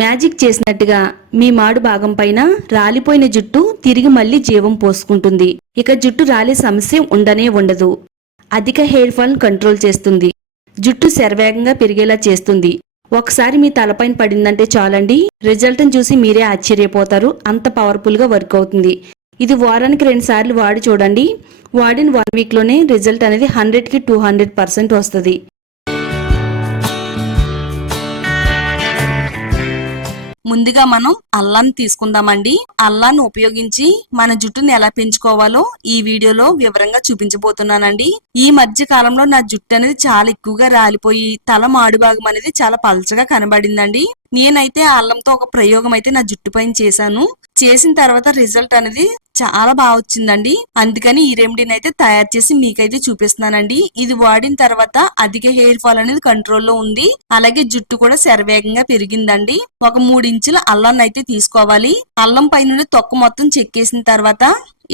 Magic చేసినట్టుగా మీ మాడు భాగం పైన రాలిపోయిన జుట్టు తిరిగి మళ్ళీ జీవం పోసుకుంటుంది. ఇక జుట్టు రాలే సమస్య ఉండనే ఉండదు. అధిక హెయిర్ ఫాల్ కంట్రోల్ చేస్తుంది. జుట్టు శరవేగంగా పెరిగేలా చేస్తుంది. ఒకసారి మీ తలపైన పడిందంటే చాలండి, రిజల్ట్ చూసి మీరే ఆశ్చర్యపోతారు. అంత పవర్ఫుల్ గా వర్క్ అవుతుంది. ఇది వారానికి 2 సార్లు వాడి చూడండి. వాడిన 1 వీక్ లోనే రిజల్ట్ అనేది 100కి 200% వస్తుంది. ముందుగా మనం అల్లాన్ని తీసుకుందామండి. అల్లాన్ని ఉపయోగించి మన జుట్టుని ఎలా పెంచుకోవాలో ఈ వీడియోలో వివరంగా చూపించబోతున్నానండి. ఈ మధ్య కాలంలో నా జుట్టు అనేది చాలా ఎక్కువగా రాలిపోయి తల మాడు భాగం అనేది చాలా పలచగా కనబడిందండి. నేనైతే ఆ అల్లంతో ఒక ప్రయోగం అయితే నా జుట్టు పైన చేశాను. చేసిన తర్వాత రిజల్ట్ అనేది చాలా బాగా వచ్చిందండి. అందుకని ఈ రెమెడీని అయితే తయారు చేసి మీకైతే చూపిస్తున్నానండి. ఇది వాడిన తర్వాత అధిక హెయిర్ ఫాల్ అనేది కంట్రోల్లో ఉంది. అలాగే జుట్టు కూడా శరవేగంగా పెరిగిందండి. ఒక 3 ఇంచుల అల్లాన్ని అయితే తీసుకోవాలి. అల్లం పైన తొక్క మొత్తం చెక్కేసిన తర్వాత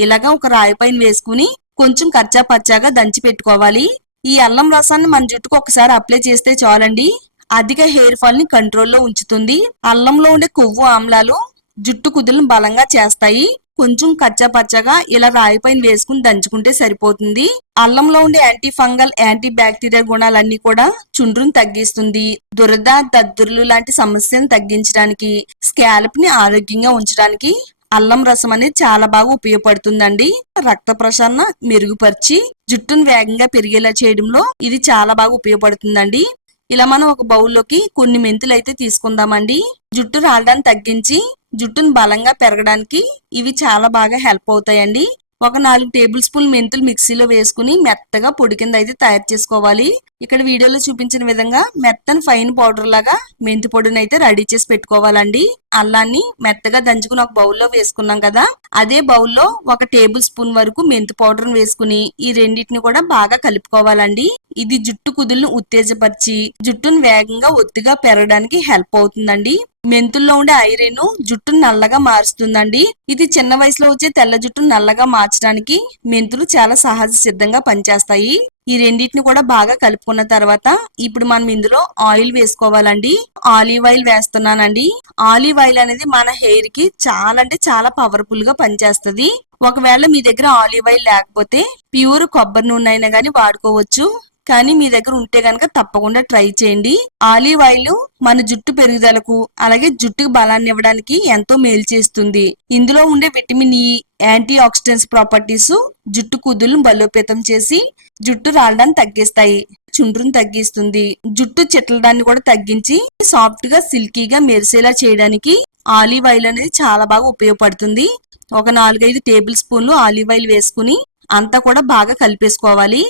ఇలాగా ఒక రాయి పైన వేసుకుని కొంచెం కచ్చా పచ్చాగా దంచి పెట్టుకోవాలి. ఈ అల్లం రసాన్ని మన జుట్టుకు ఒకసారి అప్లై చేస్తే చాలండి, అధిక హెయిర్ ఫాల్ ని కంట్రోల్లో ఉంచుతుంది. అల్లంలో ఉండే కొవ్వు ఆమ్లాలు జుట్టు కుదులను బలంగా చేస్తాయి. కొంచెం కచ్చా పచ్చగా ఇలా రాయి పైన వేసుకుని దంచుకుంటే సరిపోతుంది. అల్లంలో ఉండే యాంటీ ఫంగల్, యాంటీ బ్యాక్టీరియా గుణాలన్నీ కూడా చుండ్రును తగ్గిస్తుంది. దురద, దద్దుర్లు లాంటి సమస్యను తగ్గించడానికి, స్కాల్ప్ ని ఆరోగ్యంగా ఉంచడానికి అల్లం రసం అనేది చాలా బాగా ఉపయోగపడుతుందండి. రక్త ప్రసరణ మెరుగుపరిచి జుట్టును వేగంగా పెరిగేలా చేయడంలో ఇది చాలా బాగా ఉపయోగపడుతుందండి. ఇలా మనం ఒక బౌల్లోకి కొన్ని మెంతులు అయితే తీసుకుందామండి. జుట్టు రాలడాన్ని తగ్గించి జుట్టును బలంగా పెరగడానికి ఇవి చాలా బాగా హెల్ప్ అవుతాయండి. ఒక 4 టేబుల్ స్పూన్ మెంతులు మిక్సీలో వేసుకుని మెత్తగా పొడి కింద అయితే తయారు చేసుకోవాలి. ఇక్కడ వీడియోలో చూపించిన విధంగా మెత్తని ఫైన్ పౌడర్ లాగా మెంతి పొడిని అయితే రెడీ చేసి పెట్టుకోవాలండి. అల్లాన్ని మెత్తగా దంచుకుని ఒక బౌల్లో వేసుకున్నాం కదా, అదే బౌల్లో 1 టేబుల్ స్పూన్ వరకు మెంతి పౌడర్ వేసుకుని ఈ రెండింటిని కూడా బాగా కలుపుకోవాలండి. ఇది జుట్టు కుదులను ఉత్తేజపరిచి జుట్టును వేగంగా ఒత్తుగా పెరగడానికి హెల్ప్ అవుతుందండి. మెంతుల్లో ఉండే ఐరన్ జుట్టును నల్లగా మారుస్తుందండి. ఇది చిన్న వయసులో వచ్చే తెల్ల జుట్టును నల్లగా మార్చడానికి మెంతులు చాలా సహజ సిద్ధంగా పనిచేస్తాయి. ఈ రెండింటిని కూడా బాగా కలుపుకున్న తర్వాత ఇప్పుడు మనం ఇందులో ఆయిల్ వేసుకోవాలండి. ఆలివ్ ఆయిల్ వేస్తున్నానండి. ఆలివ్ ఆయిల్ అనేది మన హెయిర్ కి చాలా అంటే చాలా పవర్ఫుల్ గా పనిచేస్తుంది. ఒకవేళ మీ దగ్గర ఆలివ్ ఆయిల్ లేకపోతే ప్యూర్ కొబ్బరి నూనె అయినా గానీ వాడుకోవచ్చు. కానీ మీ దగ్గర ఉంటే గనక తప్పకుండా ట్రై చేయండి. ఆలివ్ ఆయిల్ మన జుట్టు పెరుగుదలకు అలాగే జుట్టుకు బలాన్ని ఇవ్వడానికి ఎంతో మేలు చేస్తుంది. ఇందులో ఉండే vitamin E, antioxidants properties జుట్టు కుదులను బలోపేతం చేసి జుట్టు రాలడాన్ని తగ్గిస్తాయి, చుండ్రును తగ్గిస్తుంది. జుట్టు చిట్లడాన్ని కూడా తగ్గించి సాఫ్ట్ గా సిల్కీగా మెరిసేలా చేయడానికి ఆలివ్ ఆయిల్ అనేది చాలా బాగా ఉపయోగపడుతుంది. ఒక 4-5 టేబుల్ స్పూన్లు ఆలివ్ ఆయిల్ వేసుకుని అంతా కూడా బాగా కలిపేసుకోవాలి.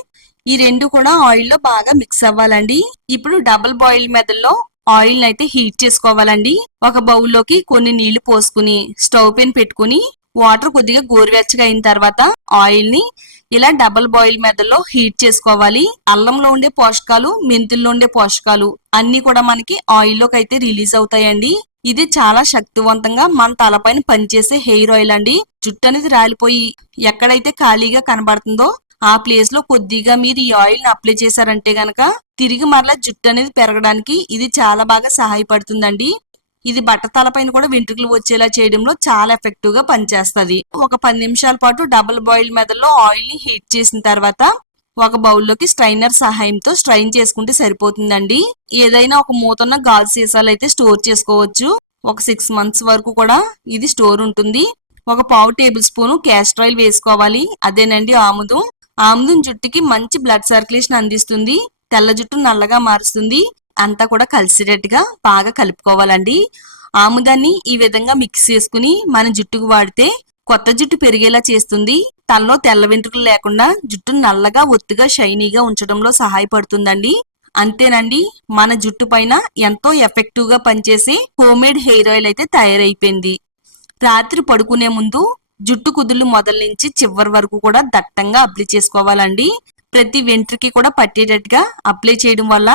ఈ రెండు కూడా ఆయిల్ లో బాగా మిక్స్ అవ్వాలండి. ఇప్పుడు డబుల్ బాయిల్ మెథడ్లో ఆయిల్ అయితే హీట్ చేసుకోవాలండి. ఒక బౌల్లోకి కొన్ని నీళ్లు పోసుకుని స్టవ్ పైన పెట్టుకుని వాటర్ కొద్దిగా గోరువెచ్చగా అయిన తర్వాత ఆయిల్ ని ఇలా డబుల్ బాయిల్ మెథడ్లో హీట్ చేసుకోవాలి. అల్లంలో ఉండే పోషకాలు, మెంతుల్లో ఉండే పోషకాలు అన్ని కూడా మనకి ఆయిల్లోకి అయితే రిలీజ్ అవుతాయండి. ఇది చాలా శక్తివంతంగా మన తలపైన పనిచేసే హెయిర్ ఆయిల్ అండి. జుట్టు అనేది రాలిపోయి ఎక్కడైతే ఖాళీగా కనబడుతుందో ఆ ప్లేస్ లో కొద్దిగా మీరు ఈ ఆయిల్ ని అప్లై చేశారంటే గనక తిరిగి మరలా జుట్టు అనేది పెరగడానికి ఇది చాలా బాగా సహాయపడుతుందండి. ఇది బట్టతల పైన కూడా వెంట్రుకలు వచ్చేలా చేయడంలో చాలా ఎఫెక్టివ్ గా పనిచేస్తుంది. ఒక 10 నిమిషాల పాటు డబుల్ బాయిల్ మెథడ్లో ఆయిల్ ని హీట్ చేసిన తర్వాత ఒక బౌల్లోకి స్ట్రైనర్ సహాయంతో స్ట్రైన్ చేసుకుంటే సరిపోతుందండి. ఏదైనా ఒక మూతన్న గాజు సీసాలు అయితే స్టోర్ చేసుకోవచ్చు. ఒక 6 months వరకు కూడా ఇది స్టోర్ ఉంటుంది. ఒక 1/2 టేబుల్ స్పూన్ క్యాస్టర్ ఆయిల్ వేసుకోవాలి. అదేనండి ఆముదం. ఆముదం జుట్టుకి మంచి బ్లడ్ సర్క్యులేషన్ అందిస్తుంది, తెల్ల జుట్టు నల్లగా మారుస్తుంది. అంతా కూడా కలిసేటట్టుగా బాగా కలుపుకోవాలండి. ఆముదాన్ని ఈ విధంగా మిక్స్ చేసుకుని మన జుట్టుకు వాడితే కొత్త జుట్టు పెరిగేలా చేస్తుంది. తలలో తెల్ల వెంట్రుకలు లేకుండా జుట్టును నల్లగా ఒత్తుగా షైనీగా ఉంచడంలో సహాయపడుతుందండి. అంతేనండి, మన జుట్టు పైన ఎంతో ఎఫెక్టివ్ గా పనిచేసే హోమ్మేడ్ హెయిర్ ఆయిల్ అయితే తయారైపోయింది. రాత్రి పడుకునే ముందు జుట్టు కుదుళ్ళు మొదల నుంచి చివరి వరకు కూడా దట్టంగా అప్లై చేసుకోవాలండి. ప్రతి వెంట్రుకి కూడా పట్టేటట్టుగా అప్లై చేయడం వల్ల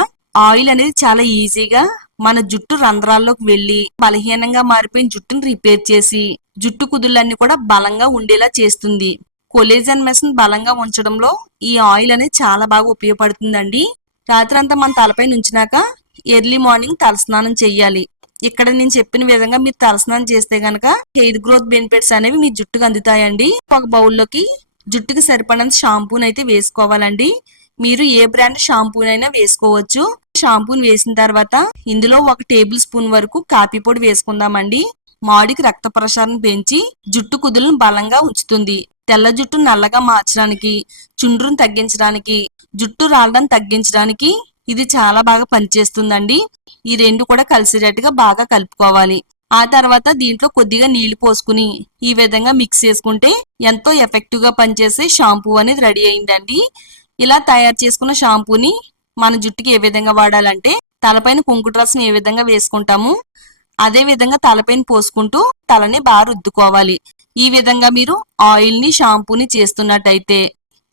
ఆయిల్ అనేది చాలా ఈజీగా మన జుట్టు రంధ్రాల్లోకి వెళ్లి బలహీనంగా మారిపోయిన జుట్టును రిపేర్ చేసి జుట్టు కుదుళ్ళన్నీ కూడా బలంగా ఉండేలా చేస్తుంది. కొలేజన్ మెస్ని బలంగా ఉంచడంలో ఈ ఆయిల్ అనేది చాలా బాగా ఉపయోగపడుతుందండి. రాత్రంతా మన తలపై ఉంచినాక ఎర్లీ మార్నింగ్ తలస్నానం చెయ్యాలి. ఇక్కడ నేను చెప్పిన విధంగా మీరు తలస్నానం చేస్తే గనక హెయిర్ గ్రోత్ బెనిఫిట్స్ అనేవి మీ జుట్టుకు అందుతాయండి. ఒక బౌల్లోకి జుట్టుకి సరిపడినంత షాంపూని అయితే వేసుకోవాలండి. మీరు ఏ బ్రాండ్ షాంపూనైనా వేసుకోవచ్చు. షాంపూని వేసిన తర్వాత ఇందులో 1 టేబుల్ స్పూన్ వరకు కాఫీ పొడి వేసుకుందామండి. మాడికి రక్త ప్రసరణ పెంచి జుట్టు కుదులను బలంగా ఉంచుతుంది. తెల్ల జుట్టు నల్లగా మార్చడానికి, చుండ్రును తగ్గించడానికి, జుట్టు రాలడం తగ్గించడానికి ఇది చాలా బాగా పనిచేస్తుందండి. ఈ రెండు కూడా కలిసేటట్టుగా బాగా కలుపుకోవాలి. ఆ తర్వాత దీంట్లో కొద్దిగా నీళ్లు పోసుకుని ఈ విధంగా మిక్స్ చేసుకుంటే ఎంతో ఎఫెక్టివ్ గా పనిచేసే షాంపూ అనేది రెడీ అయిందండి. ఇలా తయారు చేసుకున్న షాంపూని మన జుట్టుకి ఏ విధంగా వాడాలంటే తలపైన కుంకుడు రసం ఏ విధంగా వేసుకుంటాము అదే విధంగా తలపైన పోసుకుంటూ తలని బాగా రుద్దుకోవాలి. ఈ విధంగా మీరు ఆయిల్ ని షాంపూని చేస్తున్నట్టయితే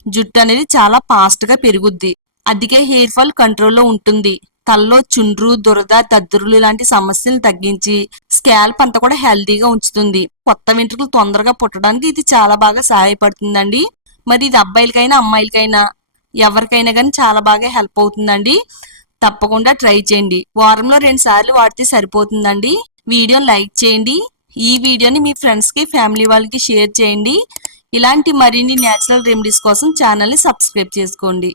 జుట్టు అనేది చాలా ఫాస్ట్ గా పెరుగుద్ది. అధిక హెయిర్ ఫాల్ కంట్రోల్లో ఉంటుంది. తలలో చుండ్రు, దురద, దద్దురులు లాంటి సమస్యలు తగ్గించి స్కాల్ప్ అంతా కూడా హెల్దీగా ఉంచుతుంది. కొత్త వెంట్రుకలు తొందరగా పుట్టడానికి ఇది చాలా బాగా సహాయపడుతుందండి. మరి ఇది అబ్బాయిలకైనా అమ్మాయిలకైనా ఎవరికైనా కానీ చాలా బాగా హెల్ప్ అవుతుందండి. తప్పకుండా ట్రై చేయండి. వారంలో 2 సార్లు వాడితే సరిపోతుందండి. వీడియోని లైక్ చేయండి. ఈ వీడియోని మీ ఫ్రెండ్స్ కి, ఫ్యామిలీ వాళ్ళకి షేర్ చేయండి. ఇలాంటి మరిన్ని న్యాచురల్ రెమెడీస్ కోసం ఛానల్ ని సబ్స్క్రైబ్ చేసుకోండి.